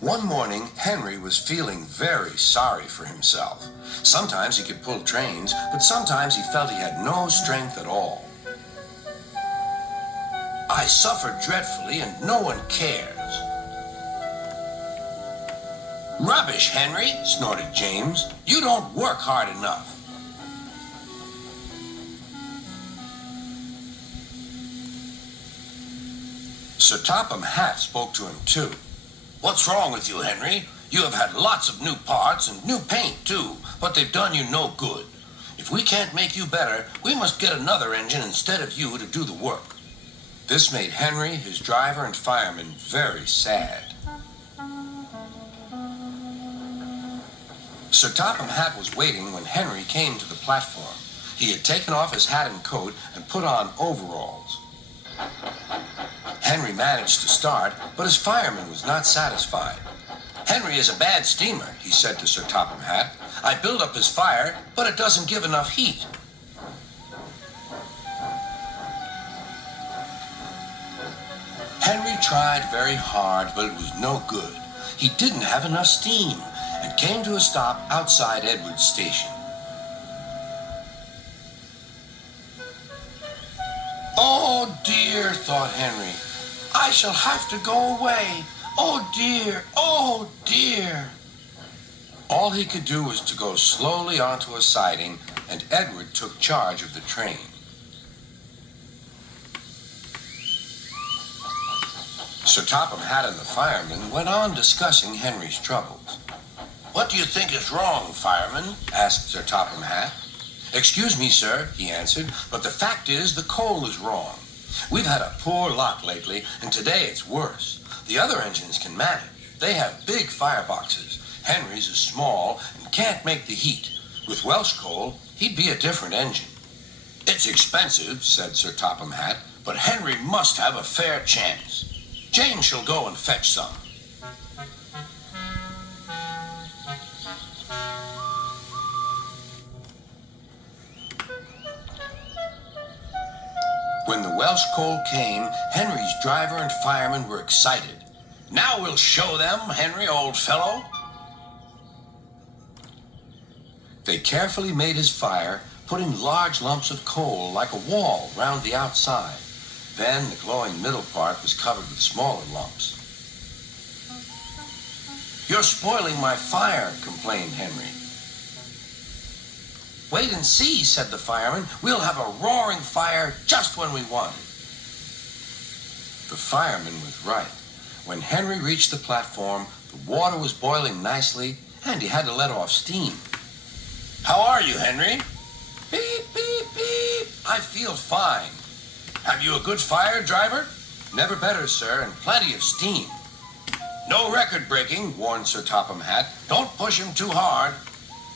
One morning, Henry was feeling very sorry for himself. Sometimes he could pull trains, but sometimes he felt he had no strength at all. I suffer dreadfully and no one cares. Rubbish, Henry, snorted James. You don't work hard enough. Sir Topham Hatt spoke to him too. What's wrong with you, Henry? You have had lots of new parts and new paint too, but they've done you no good. If we can't make you better, we must get another engine instead of you to do the work. This made Henry, his driver, and fireman very sad. Sir Topham Hatt was waiting when Henry came to the platform. He had taken off his hat and coat and put on overalls. Henry managed to start, but his fireman was not satisfied. Henry is a bad steamer, he said to Sir Topham Hatt. I build up his fire, but it doesn't give enough heat. Henry tried very hard, but it was no good. He didn't have enough steam and came to a stop outside Edward's station. Oh dear, thought Henry. I shall have to go away. Oh dear, oh dear. All he could do was to go slowly onto a siding, and Edward took charge of the train. Sir Topham Hatt and the fireman went on discussing Henry's troubles. What do you think is wrong, fireman? Asked Sir Topham Hatt. Excuse me, sir, he answered, but the fact is the coal is wrong. We've had a poor lot lately, and today it's worse. The other engines can manage. They have big fireboxes. Henry's is small and can't make the heat. With Welsh coal, he'd be a different engine. It's expensive, said Sir Topham Hatt, but Henry must have a fair chance. Jane shall go and fetch some. When the Welsh coal came, Henry's driver and fireman were excited. Now we'll show them, Henry, old fellow. They carefully made his fire, putting large lumps of coal like a wall round the outside. Then the glowing middle part was covered with smaller lumps. You're spoiling my fire, complained Henry. Wait and see, said the fireman. We'll have a roaring fire just when we want it. The fireman was right. When Henry reached the platform, the water was boiling nicely, and he had to let off steam. How are you, Henry? Beep, beep, beep. I feel fine. Have you a good fire, driver? Never better, sir, and plenty of steam. No record breaking, warned Sir Topham Hatt. Don't push him too hard.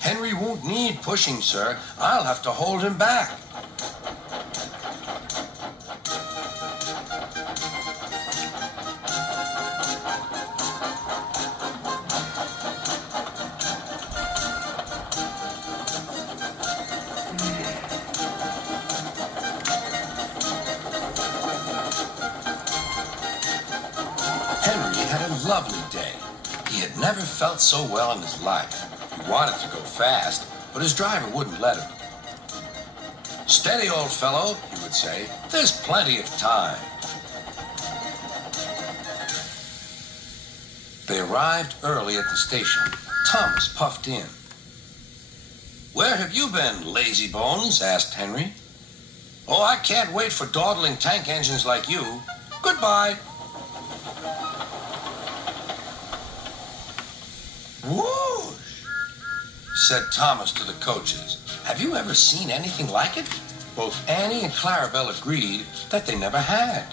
Henry won't need pushing, sir. I'll have to hold him back. Henry had a lovely day. He had never felt so well in his life. He wanted to go fast, but his driver wouldn't let him. Steady, old fellow, he would say. There's plenty of time. They arrived early at the station. Thomas puffed in. Where have you been, lazy bones? Asked Henry. Oh, I can't wait for dawdling tank engines like you. Goodbye. Whoosh, said Thomas to the coaches. Have you ever seen anything like it? Both Annie and Clarabelle agreed that they never had.